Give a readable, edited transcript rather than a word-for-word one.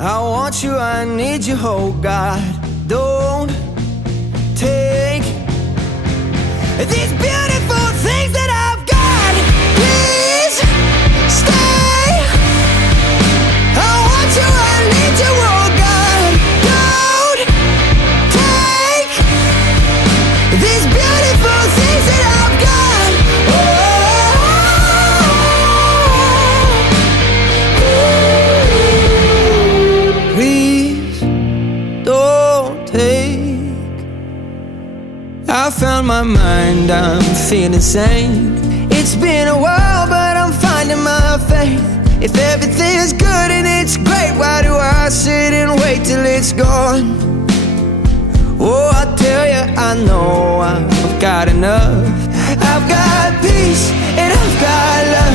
I want you, I need you, oh God. Don't take these beautiful things that I've got. Please stay. I want you, I need you, oh God. Don't take these beautiful things that I've got. Please don't take. I found my mind, I'm feeling sane. It's been a while, but I'm finding my faith. If everything's good and it's great, why do I sit and wait till it's gone? Oh, I tell you, I know I've got enough. I've got peace and I've got love.